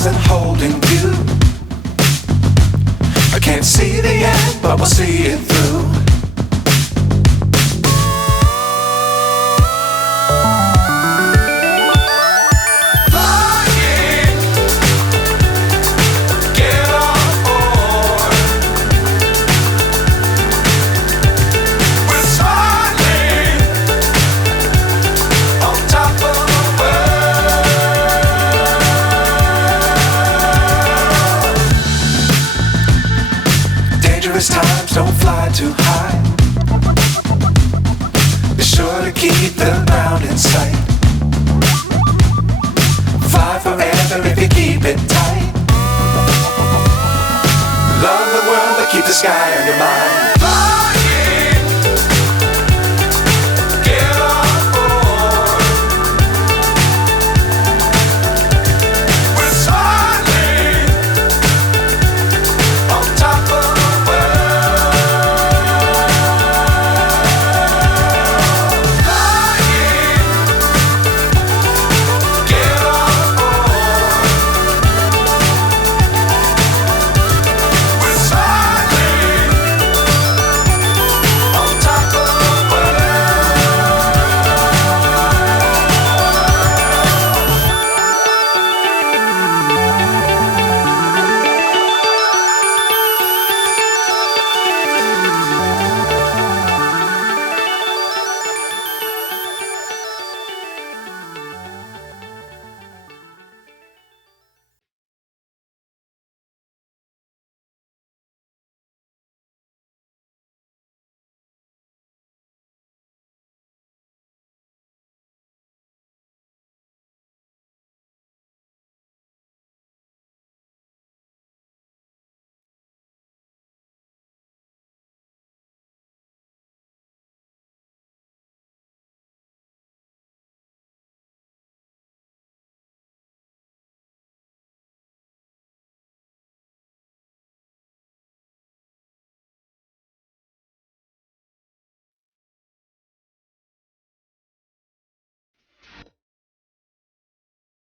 stars and holding you. I can't see the end, but we'll see it through. Times don't fly too high. Be sure to keep the ground in sight. Fly forever if you keep it tight. Love the world but keep the sky on your mind.